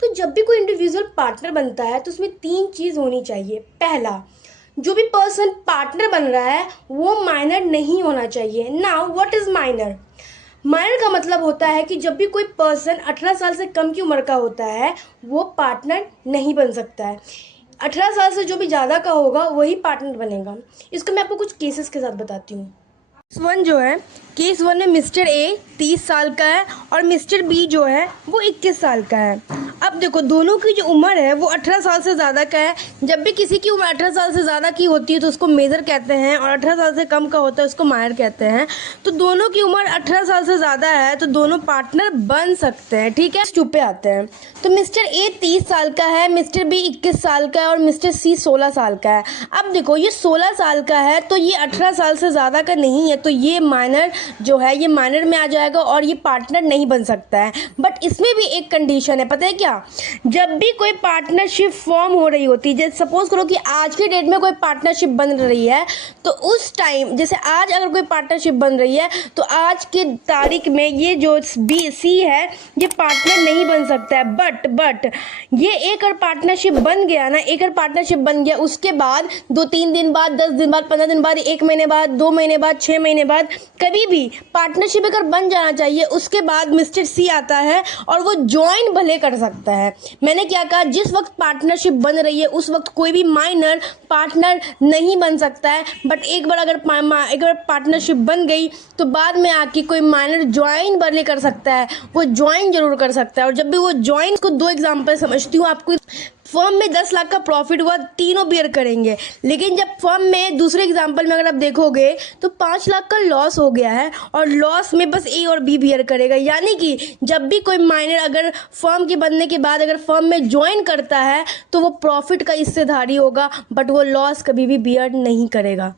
तो जब भी कोई इंडिविजुअल पार्टनर बनता है तो उसमें तीन चीज़ होनी चाहिए। पहला, जो भी पर्सन पार्टनर बन रहा है वो माइनर नहीं होना चाहिए। Now what is minor? Minor का मतलब होता है कि जब भी कोई पर्सन 18 साल से कम की उम्र का होता है वो पार्टनर नहीं बन सकता है। 18 साल से जो भी ज़्यादा का होगा वही पार्टनर बनेगा। इसको मैं आपको कुछ केसेस के साथ बताती हूँ। केस वन में मिस्टर ए 30 साल का है और मिस्टर बी जो है वो 21 साल का है। अब देखो, दोनों की जो उम्र है वो 18 साल से ज़्यादा का है। जब भी किसी की उम्र 18 साल से ज़्यादा की होती है तो उसको मेजर कहते हैं, और 18 साल से कम का होता है उसको माइनर कहते हैं। तो दोनों की उम्र 18 साल से ज़्यादा है तो दोनों पार्टनर बन सकते हैं। ठीक है, चुप पे आते हैं। तो मिस्टर ए 30 साल का है, मिस्टर बी 21 साल का है और मिस्टर सी 16 साल का है। अब देखो, ये 16 साल का है तो ये 18 साल से ज़्यादा का नहीं है, तो ये माइनर जो है ये माइनर में आ जाएगा और ये पार्टनर नहीं बन सकता है। बट इसमें भी एक कंडीशन है, पता है क्या? जब भी कोई पार्टनरशिप फॉर्म हो रही होती है, जैसे सपोज करो कि आज के डेट में कोई पार्टनरशिप बन रही है, तो उस टाइम जैसे आज अगर कोई पार्टनरशिप बन रही है तो आज की तारीख में ये जो बी सी है ये पार्टनर नहीं बन सकता है। बट ये एक और पार्टनरशिप बन गया ना, एक और पार्टनरशिप बन गया, उसके बाद 2-3 दिन बाद, 10 दिन बाद, 15 दिन बाद, 1 महीने बाद, 2 महीने बाद, 6 महीने बाद, कभी भी पार्टनरशिप अगर बन जाना चाहिए, उसके बाद मिस्टर सी आता है और वो ज्वाइन भले कर सकता है। मैंने क्या कहा, जिस वक्त पार्टनरशिप बन रही है उस वक्त कोई भी माइनर पार्टनर नहीं बन सकता है। बट एक बार अगर पार्टनरशिप बन गई तो बाद में आके कोई माइनर ज्वाइन भले कर सकता है, वो ज्वाइन जरूर कर सकता है। और जब भी वो ज्वाइन को, दो एग्जाम्पल समझती हूँ आपको। फर्म में 10 लाख का प्रॉफिट हुआ, तीनों बियर करेंगे, लेकिन जब फर्म में दूसरे एग्जांपल में अगर आप देखोगे तो 5 लाख का लॉस हो गया है और लॉस में बस ए और बी बियर करेगा। यानी कि जब भी कोई माइनर अगर फर्म के बनने के बाद अगर फर्म में ज्वाइन करता है तो वो प्रॉफिट का हिस्सेदारी होगा, बट वो लॉस कभी भी बियर नहीं करेगा।